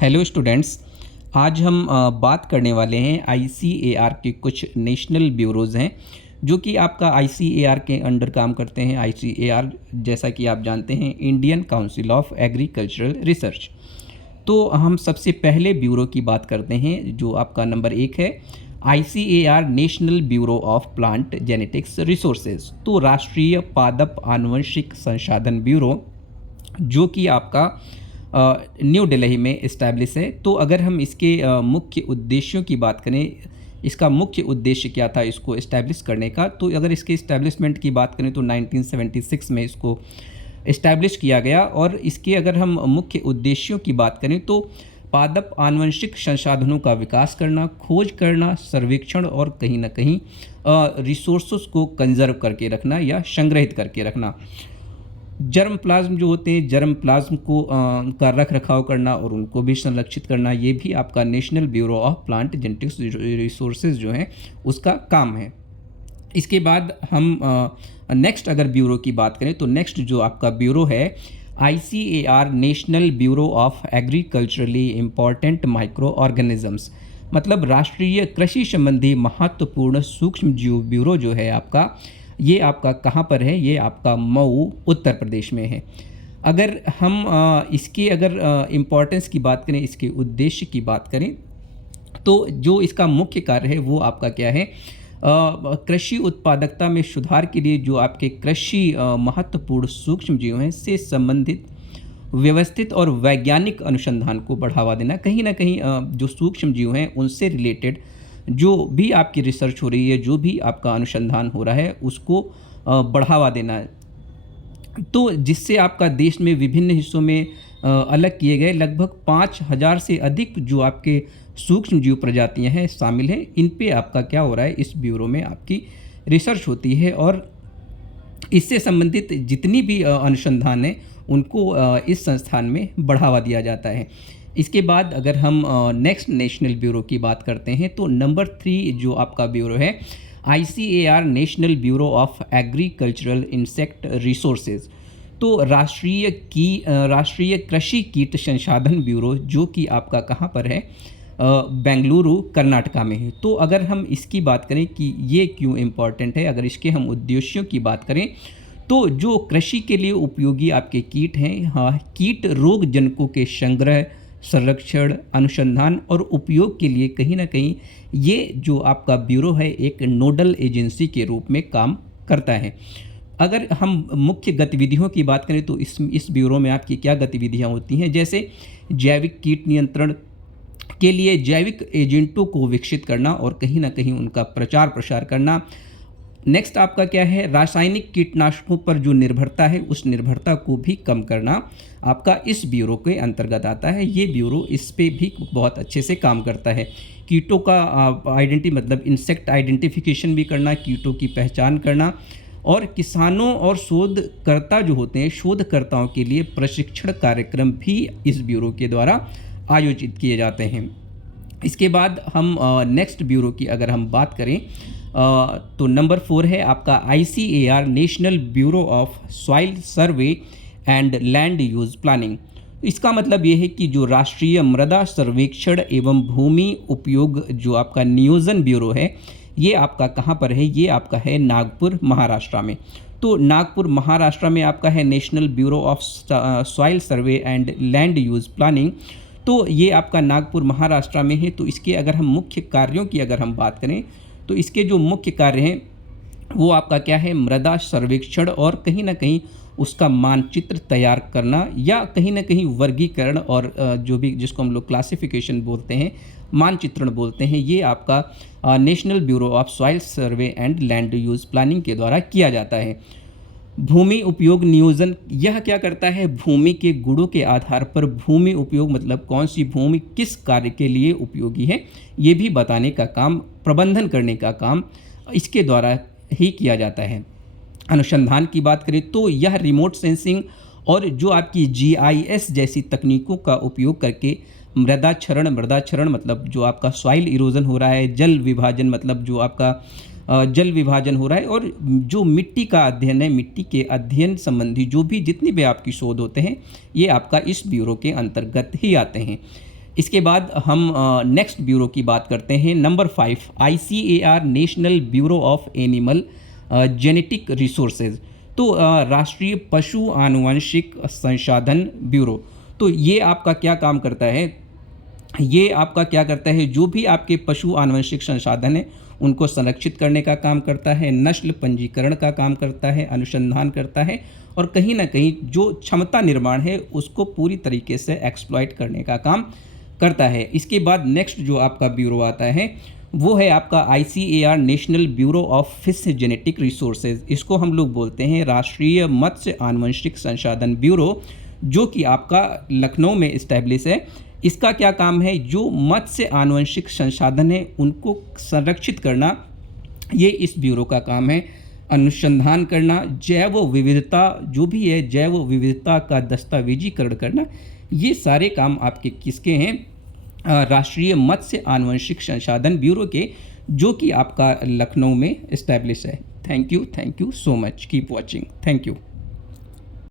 Hello students. आज हम बात करने वाले हैं आईसीएआर के कुछ नेशनल ब्यूरोज़ हैं जो कि आपका आईसीएआर के अंडर काम करते हैं। आईसीएआर जैसा कि आप जानते हैं Indian council of agricultural research. तो हम सबसे पहले ब्यूरो की बात करते हैं जो आपका नंबर 1 है, ICAR national bureau of plant genetics resources. तो राष्ट्रीय पादप आनुवंशिक संसाधन ब्यूरो जो कि आपका न्यू दिल्ली में इस्टेब्लिश है। तो अगर हम इसके मुख्य उद्देश्यों की बात करें, इसका मुख्य उद्देश्य क्या था इसको इस्टेब्लिश करने का, तो अगर इसके इस्टेब्लिशमेंट की बात करें तो 1976 में इसको इस्टेब्लिश किया गया। और इसके अगर हम मुख्य उद्देश्यों की बात करें तो पादप आनुवंशिक संसाधनों का विकास करना, खोज करना, सर्वेक्षण और कहीं ना कहीं रिसोर्सेज को कंजर्व करके रखना या संग्रहित करके रखना। जर्म प्लाज्म जो होते हैं, जर्म प्लाज्म को का रख रखाव करना और उनको भी संरक्षित करना, ये भी आपका national bureau of plant genetics resources जो है उसका काम है। इसके बाद हम नेक्स्ट अगर ब्यूरो की बात करें तो नेक्स्ट जो आपका ब्यूरो है ICAR national bureau of agriculturally important micro organisms, मतलब राष्ट्रीय कृषि संबंधी महत्वपूर्ण सूक्ष्म जीव ब्यूरो जो है आपका, ये आपका कहाँ पर है, ये आपका मऊ उत्तर प्रदेश में है। अगर हम इसकी अगर इम्पोर्टेंस की बात करें, इसके उद्देश्य की बात करें तो जो इसका मुख्य कार्य है वो आपका क्या है, कृषि उत्पादकता में सुधार के लिए जो आपके कृषि महत्वपूर्ण सूक्ष्म जीव हैं से संबंधित व्यवस्थित और वैज्ञानिक अनुसंधान को बढ़ावा देना। कहीं ना कहीं जो सूक्ष्म जीव हैं उनसे रिलेटेड जो भी आपकी रिसर्च हो रही है, जो भी आपका अनुसंधान हो रहा है उसको बढ़ावा देना है। तो जिससे आपका देश में विभिन्न हिस्सों में अलग किए गए लगभग 5000 से अधिक जो आपके सूक्ष्म जीव प्रजातियां हैं शामिल हैं। इन पे आपका क्या हो रहा है, इस ब्यूरो में आपकी रिसर्च होती है और इससे संबंधित जितनी भी अनुसंधान है उनको इस संस्थान में बढ़ावा दिया जाता है। इसके बाद अगर हम नेक्स्ट नेशनल ब्यूरो की बात करते हैं तो नंबर 3 जो आपका ब्यूरो है ICAR national bureau of agricultural insect resources. तो राष्ट्रीय कृषि कीट संसाधन ब्यूरो जो कि आपका कहाँ पर है, बेंगलुरु कर्नाटका में है। तो अगर हम इसकी बात करें कि ये क्यों इम्पॉर्टेंट है, अगर इसके हम उद्देश्यों की बात करें तो जो कृषि के लिए उपयोगी आपके कीट हैं, हाँ, कीट रोग जनकों के संग्रह, संरक्षण, अनुसंधान और उपयोग के लिए कहीं ना कहीं ये जो आपका ब्यूरो है एक नोडल एजेंसी के रूप में काम करता है। अगर हम मुख्य गतिविधियों की बात करें तो इस ब्यूरो में आपकी क्या गतिविधियां होती हैं, जैसे जैविक कीट नियंत्रण के लिए जैविक एजेंटों को विकसित करना और कहीं ना कहीं उनका प्रचार प्रसार करना। नेक्स्ट आपका क्या है, रासायनिक कीटनाशकों पर जो निर्भरता है उस निर्भरता को भी कम करना आपका इस ब्यूरो के अंतर्गत आता है। ये ब्यूरो इस पे भी बहुत अच्छे से काम करता है। कीटों का आइडेंटिटी मतलब इंसेक्ट आइडेंटिफिकेशन भी करना, कीटों की पहचान करना और किसानों और शोधकर्ता जो होते हैं, शोधकर्ताओं के लिए प्रशिक्षण कार्यक्रम भी इस ब्यूरो के द्वारा आयोजित किए जाते हैं। इसके बाद हम नेक्स्ट ब्यूरो की अगर हम बात करें तो नंबर 4 है आपका ICAR national bureau of soil survey and land use planning. इसका मतलब ये है कि जो राष्ट्रीय मृदा सर्वेक्षण एवं भूमि उपयोग जो आपका नियोजन ब्यूरो है ये आपका कहाँ पर है, ये आपका है नागपुर महाराष्ट्र में। तो नागपुर महाराष्ट्र में आपका है national bureau of soil survey and land use planning. तो ये आपका नागपुर महाराष्ट्र में है। तो इसके अगर हम मुख्य कार्यों की अगर हम बात करें तो इसके जो मुख्य कार्य हैं वो आपका क्या है, मृदा सर्वेक्षण और कहीं ना कहीं उसका मानचित्र तैयार करना या कहीं ना कहीं वर्गीकरण और जो भी जिसको हम लोग क्लासिफिकेशन बोलते हैं, मानचित्रण बोलते हैं, ये आपका national bureau of soil survey and land use planning के द्वारा किया जाता है। भूमि उपयोग नियोजन, यह क्या करता है, भूमि के गुणों के आधार पर भूमि उपयोग मतलब कौन सी भूमि किस कार्य के लिए उपयोगी है ये भी बताने का काम, प्रबंधन करने का काम इसके द्वारा ही किया जाता है। अनुसंधान की बात करें तो यह रिमोट सेंसिंग और जो आपकी जीआईएस जैसी तकनीकों का उपयोग करके मृदा क्षरण मतलब जो आपका सॉइल इरोजन हो रहा है, जल विभाजन मतलब जो आपका जल विभाजन हो रहा है और जो मिट्टी का अध्ययन है, मिट्टी के अध्ययन संबंधी जो भी जितनी भी आपकी शोध होते हैं ये आपका इस ब्यूरो के अंतर्गत ही आते हैं। इसके बाद हम नेक्स्ट ब्यूरो की बात करते हैं। Number 5 ICAR national bureau of animal genetic resources. तो राष्ट्रीय पशु आनुवंशिक संसाधन ब्यूरो, तो ये आपका क्या काम करता है? ये आपका क्या करता है, जो भी आपके पशु आनुवंशिक संसाधन हैं उनको संरक्षित करने का काम करता है, नस्ल पंजीकरण का काम करता है, अनुसंधान करता है और कहीं ना कहीं जो क्षमता निर्माण है उसको पूरी तरीके से एक्सप्लॉइट करने का काम करता है। इसके बाद नेक्स्ट जो आपका ब्यूरो आता है वो है आपका ICAR national bureau of fish genetic resources. इसको हम लोग बोलते हैं राष्ट्रीय मत्स्य आनुवंशिक संसाधन ब्यूरो, जो कि आपका लखनऊ में इस्टेब्लिश है। इसका क्या काम है? जो मत्स्य आनुवंशिक संसाधन है उनको संरक्षित करना, ये इस ब्यूरो का काम है। अनुसंधान करना, जैव विविधता जो भी है, जैव विविधता का दस्तावेजीकरण करना, ये सारे काम आपके किसके हैं? राष्ट्रीय मत्स्य आनुवंशिक संसाधन ब्यूरो के, जो कि आपका लखनऊ में इस्टेब्लिश है। Thank you so much, keep watching, thank you.